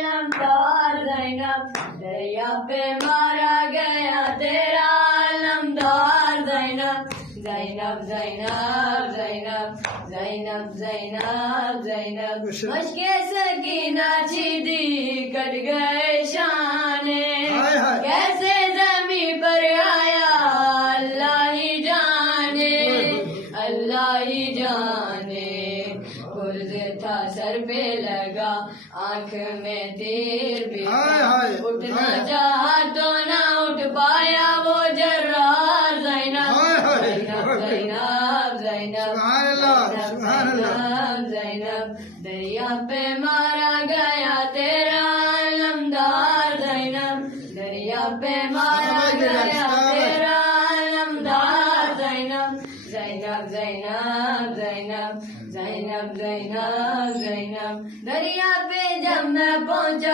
علمدار زینب دریا پہ مارا گیا تیرا علمدار زینب زینب زینب زینب زینب زینب زینب مشک سکینہ چیدی کٹ گئے شانے کیسے زمین پر آیا اللہ ہی جانے اللہ ہی جانے گرز تھا سر پہ لگا آنکھ میں تیر بھی اٹھنا چاہا تو نہ اٹھ پایا وہ جرار زینب زینب زینب زینب زینب دریا پہ مارا گیا تیرا علمدار زینب دریا پہ مارا گیا تیرا علمدار زینب زینب زینب زینب زینب زینب زینب دریا پہ جب میں پہنچا